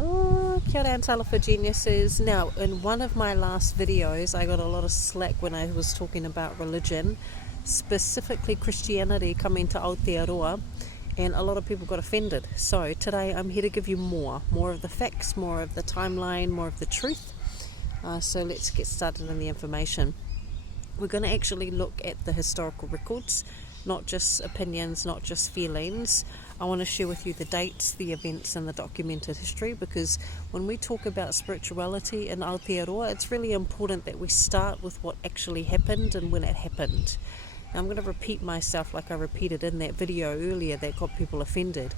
Oh, kia ora and talofa geniuses. Now, in one of my last videos, I got a lot of slack when I was talking about religion, specifically Christianity coming to Aotearoa, and a lot of people got offended. So today I'm here to give you more of the facts, more of the timeline, more of the truth. So let's get started in the information. We're going to actually look at the historical records, not just opinions, not just feelings. I want to share with you the dates, the events, and the documented history, because when we talk about spirituality in Aotearoa, it's really important that we start with what actually happened and when it happened. Now, I'm going to repeat myself like I repeated in that video earlier that got people offended.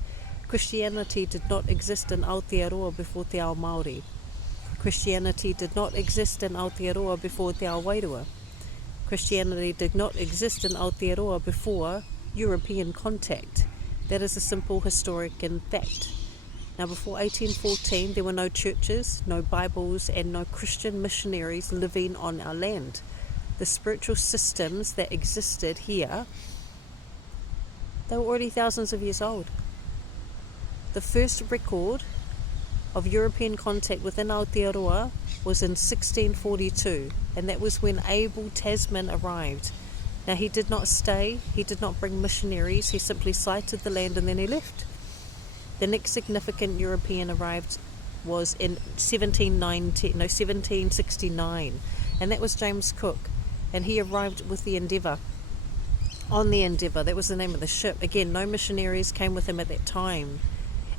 Christianity did not exist in Aotearoa before Te Ao Māori. Christianity did not exist in Aotearoa before Te Ao Wairua. Christianity did not exist in Aotearoa before European contact. That is a simple historic and fact. Now, before 1814, there were no churches, no Bibles, and no Christian missionaries living on our land. The spiritual systems that existed here, they were already thousands of years old. The first record of European contact within Aotearoa was in 1642, and that was when Abel Tasman arrived. Now, he did not stay, he did not bring missionaries, he simply sighted the land and then he left. The next significant European arrived was in 1769, and that was James Cook, and he arrived with the Endeavour. On the Endeavour, that was the name of the ship. Again, no missionaries came with him at that time.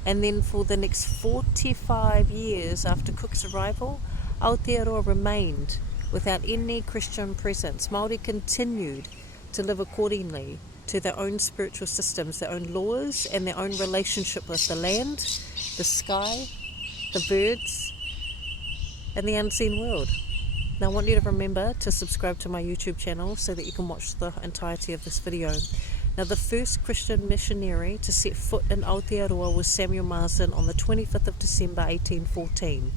And then for the next 45 years after Cook's arrival, Aotearoa remained without any Christian presence. Māori continued to live accordingly to their own spiritual systems, their own laws, and their own relationship with the land, the sky, the birds, and the unseen world. Now, I want you to remember to subscribe to my YouTube channel so that you can watch the entirety of this video. Now, the first Christian missionary to set foot in Aotearoa was Samuel Marsden on the 25th of December 1814.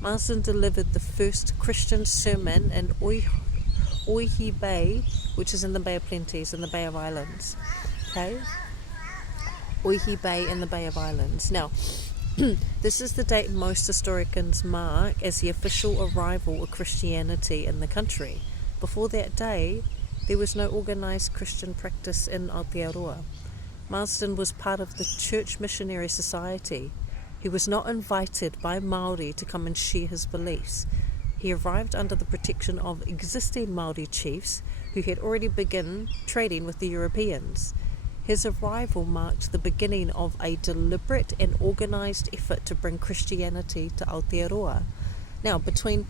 Marsden delivered the first Christian sermon in Oihi Bay, which is in the Bay of Plenties, in the Bay of Islands. Okay? Oihi Bay in the Bay of Islands. Now, this is the date most historians mark as the official arrival of Christianity in the country. Before that day, there was no organised Christian practice in Aotearoa. Marsden was part of the Church Missionary Society. He was not invited by Māori to come and share his beliefs. He arrived under the protection of existing Māori chiefs who had already begun trading with the Europeans. His arrival marked the beginning of a deliberate and organised effort to bring Christianity to Aotearoa. Now, between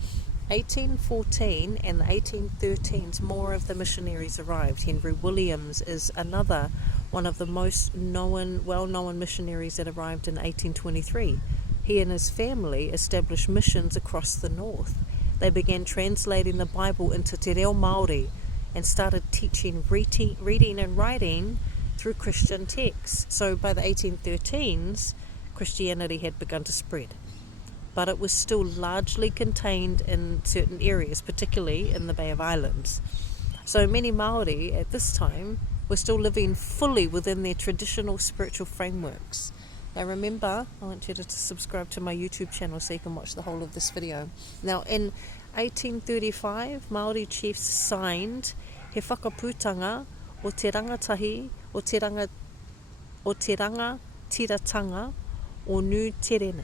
1814 and the 1813s, more of the missionaries arrived. Henry Williams is another one of the most well-known missionaries that arrived in 1823. He and his family established missions across the north. They began translating the Bible into Te Reo Māori and started teaching reading and writing through Christian texts. So by the 1813s, Christianity had begun to spread, but it was still largely contained in certain areas, particularly in the Bay of Islands. So many Māori at this time were still living fully within their traditional spiritual frameworks. Now remember, I want you to subscribe to my YouTube channel so you can watch the whole of this video. Now, in 1835, Māori chiefs signed He Whakaputanga o te rangatahi o te rangatiratanga o New Terene,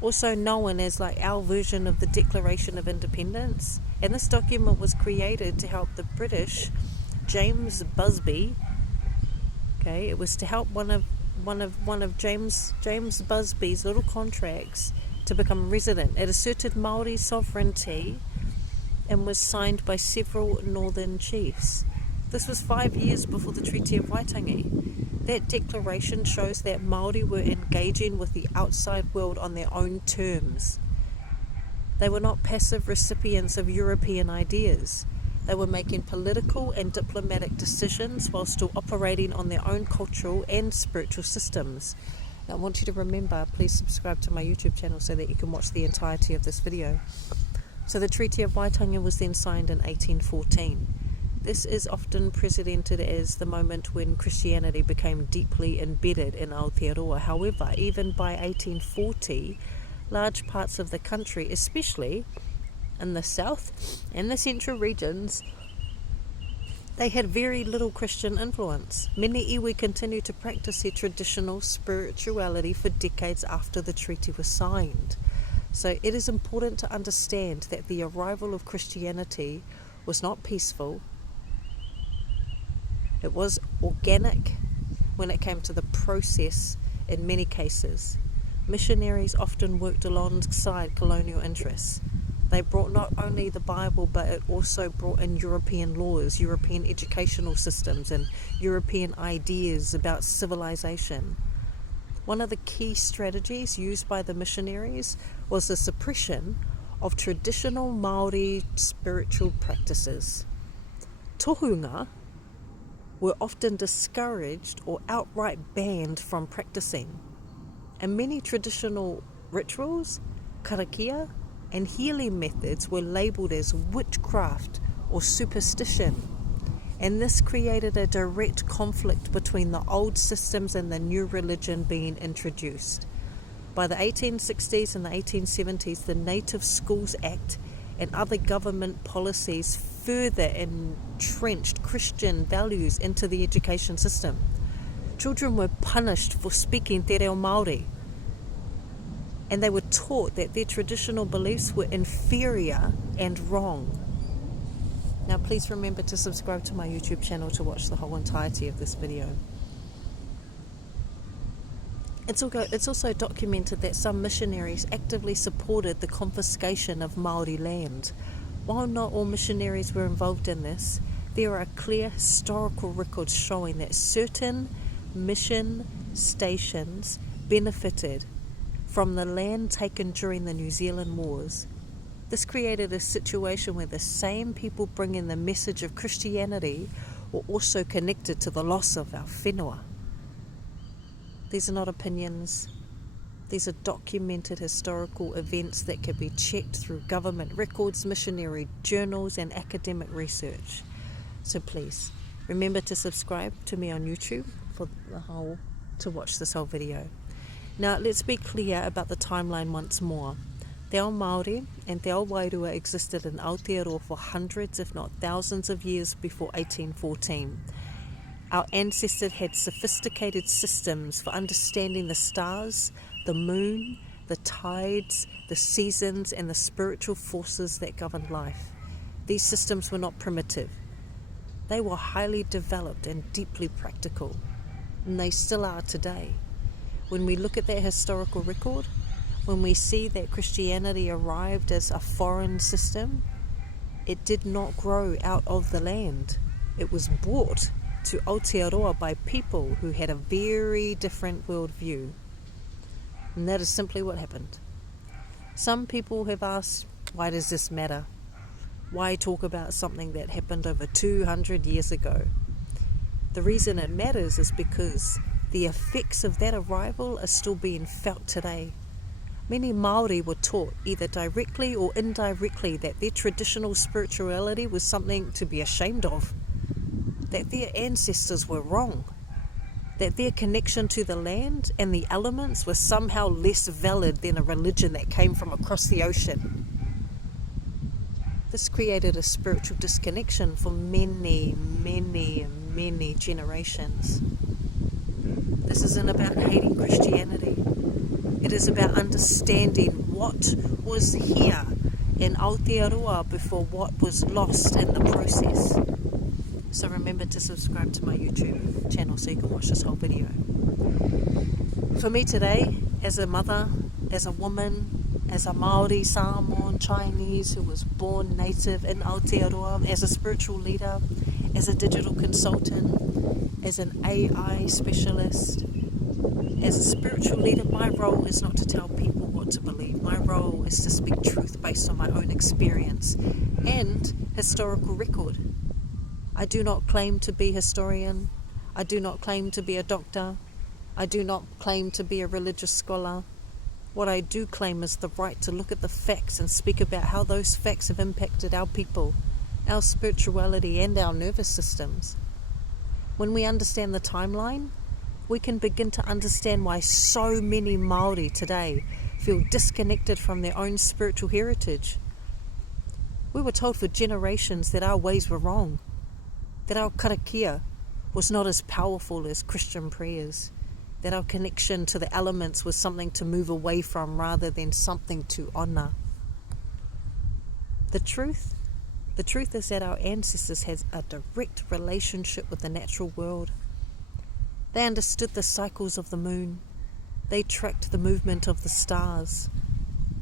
also known as like our version of the Declaration of Independence. And this document was created to help the British James Busby. Okay, it was to help one of James Busby's little contracts to become resident. It asserted Māori sovereignty and was signed by several northern chiefs. This was 5 years before the Treaty of Waitangi. That declaration shows that Māori were engaging with the outside world on their own terms. They were not passive recipients of European ideas. They were making political and diplomatic decisions while still operating on their own cultural and spiritual systems. Now, I want you to remember, please subscribe to my YouTube channel so that you can watch the entirety of this video. So the Treaty of Waitangi was then signed in 1814. This is often presented as the moment when Christianity became deeply embedded in Aotearoa. However, even by 1840, large parts of the country, especially in the south and the central regions, they had very little Christian influence. Many iwi continued to practice their traditional spirituality for decades after the treaty was signed. So it is important to understand that the arrival of Christianity was not peaceful. It was organic when it came to the process in many cases. Missionaries often worked alongside colonial interests. They brought not only the Bible, but it also brought in European laws, European educational systems, and European ideas about civilization. One of the key strategies used by the missionaries was the suppression of traditional Māori spiritual practices. Tohunga were often discouraged or outright banned from practicing, and many traditional rituals, karakia, and healing methods were labelled as witchcraft or superstition, and this created a direct conflict between the old systems and the new religion being introduced. By the 1860s and the 1870s, the Native Schools Act and other government policies further entrenched Christian values into the education system. Children were punished for speaking te reo Māori, and they were taught that their traditional beliefs were inferior and wrong. Now please remember to subscribe to my YouTube channel to watch the whole entirety of this video. It's also documented that some missionaries actively supported the confiscation of Māori land. While not all missionaries were involved in this, there are clear historical records showing that certain mission stations benefited from the land taken during the New Zealand Wars. This created a situation where the same people bringing the message of Christianity were also connected to the loss of our whenua. These are not opinions. These are documented historical events that can be checked through government records, missionary journals, and academic research. So please, remember to subscribe to me on YouTube to watch this whole video. Now, let's be clear about the timeline once more. Te ao Māori and Te ao Wairua existed in Aotearoa for hundreds, if not thousands of years before 1814. Our ancestors had sophisticated systems for understanding the stars, the moon, the tides, the seasons, and the spiritual forces that governed life. These systems were not primitive. They were highly developed and deeply practical, and they still are today. When we look at that historical record, when we see that Christianity arrived as a foreign system, it did not grow out of the land. It was brought to Aotearoa by people who had a very different worldview. And that is simply what happened. Some people have asked, why does this matter? Why talk about something that happened over 200 years ago? The reason it matters is because the effects of that arrival are still being felt today. Many Māori were taught, either directly or indirectly, that their traditional spirituality was something to be ashamed of, that their ancestors were wrong, that their connection to the land and the elements was somehow less valid than a religion that came from across the ocean. This created a spiritual disconnection for many, many, many generations. This isn't about hating Christianity. It is about understanding what was here in Aotearoa before what was lost in the process. So remember to subscribe to my YouTube channel so you can watch this whole video. For me today, as a mother, as a woman, as a Māori, Samoan, Chinese who was born native in Aotearoa, as a spiritual leader, as a digital consultant, as an AI specialist, as a spiritual leader, my role is not to tell people what to believe. My role is to speak truth based on my own experience and historical record. I do not claim to be a historian. I do not claim to be a doctor. I do not claim to be a religious scholar. What I do claim is the right to look at the facts and speak about how those facts have impacted our people, our spirituality, and our nervous systems. When we understand the timeline, we can begin to understand why so many Māori today feel disconnected from their own spiritual heritage. We were told for generations that our ways were wrong, that our karakia was not as powerful as Christian prayers, that our connection to the elements was something to move away from rather than something to honour. The truth is that our ancestors had a direct relationship with the natural world. They understood the cycles of the moon. They tracked the movement of the stars.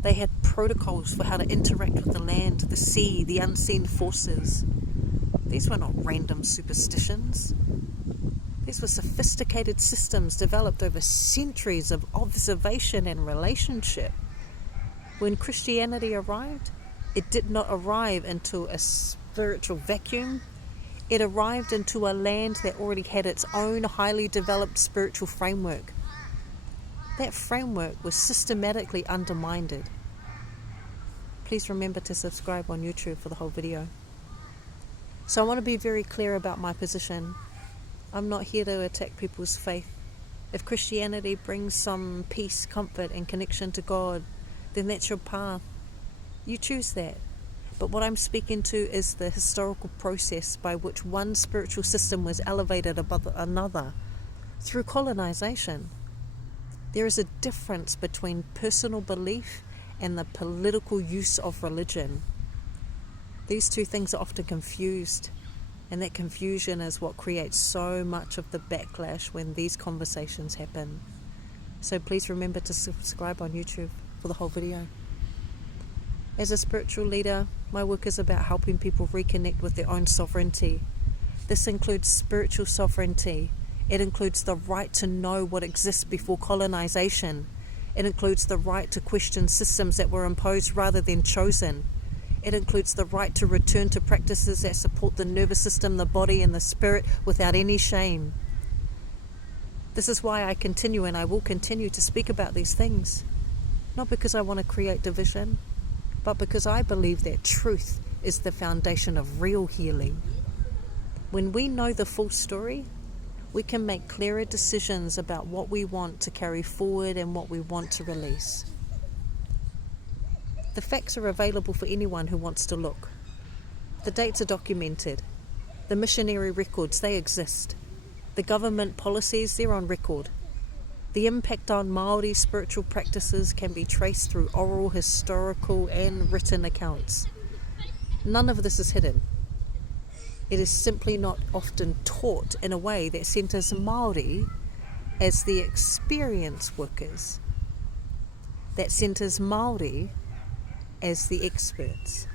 They had protocols for how to interact with the land, the sea, the unseen forces. These were not random superstitions. These were sophisticated systems developed over centuries of observation and relationship. When Christianity arrived, it did not arrive into a spiritual vacuum. It arrived into a land that already had its own highly developed spiritual framework. That framework was systematically undermined. Please remember to subscribe on YouTube for the whole video. So I want to be very clear about my position. I'm not here to attack people's faith. If Christianity brings some peace, comfort and connection to God, then that's your path. You choose that. But what I'm speaking to is the historical process by which one spiritual system was elevated above another through colonization. There is a difference between personal belief and the political use of religion. These two things are often confused, and that confusion is what creates so much of the backlash when these conversations happen. So please remember to subscribe on YouTube for the whole video. As a spiritual leader, my work is about helping people reconnect with their own sovereignty. This includes spiritual sovereignty. It includes the right to know what exists before colonization. It includes the right to question systems that were imposed rather than chosen. It includes the right to return to practices that support the nervous system, the body, and the spirit without any shame. This is why I continue and I will continue to speak about these things. Not because I want to create division, but because I believe that truth is the foundation of real healing. When we know the full story, we can make clearer decisions about what we want to carry forward and what we want to release. The facts are available for anyone who wants to look. The dates are documented. The missionary records, they exist. The government policies, they're on record. The impact on Māori spiritual practices can be traced through oral, historical and written accounts. None of this is hidden. It is simply not often taught in a way that centres Māori as the experience workers, that centres Māori as the experts.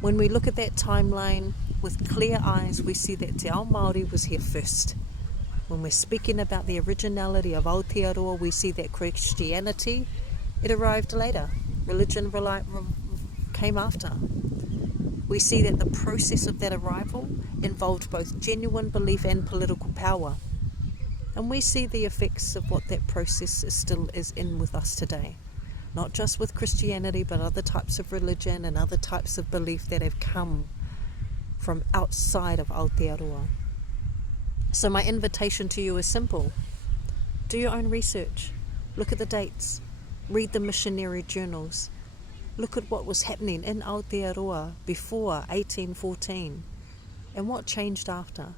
When we look at that timeline with clear eyes, we see that Te Ao Māori was here first. When we're speaking about the originality of Aotearoa, we see that Christianity, it arrived later. Religion came after. We see that the process of that arrival involved both genuine belief and political power. And we see the effects of what that process still is in with us today. Not just with Christianity, but other types of religion and other types of belief that have come from outside of Aotearoa. So my invitation to you is simple. Do your own research. Look at the dates. Read the missionary journals. Look at what was happening in Aotearoa before 1814 and what changed after.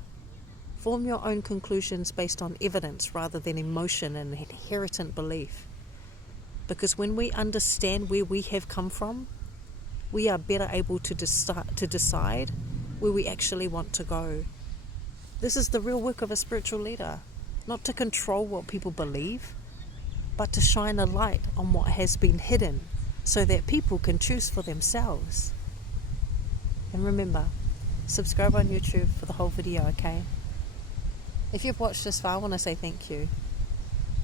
Form your own conclusions based on evidence rather than emotion and inherent belief. Because when we understand where we have come from, we are better able to decide where we actually want to go. This is the real work of a spiritual leader, not to control what people believe, but to shine a light on what has been hidden so that people can choose for themselves. And remember, subscribe on YouTube for the whole video, okay? If you've watched this far, I want to say thank you.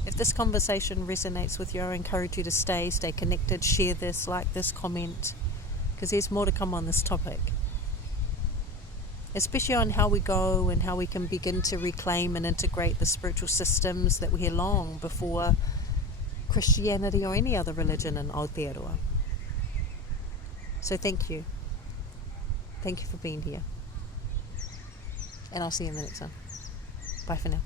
If this conversation resonates with you, I encourage you to stay connected, share this, like this, comment, because there's more to come on this topic. Especially on how we go and how we can begin to reclaim and integrate the spiritual systems that were here long before Christianity or any other religion in Aotearoa. So thank you. Thank you for being here. And I'll see you in the next one. Bye for now.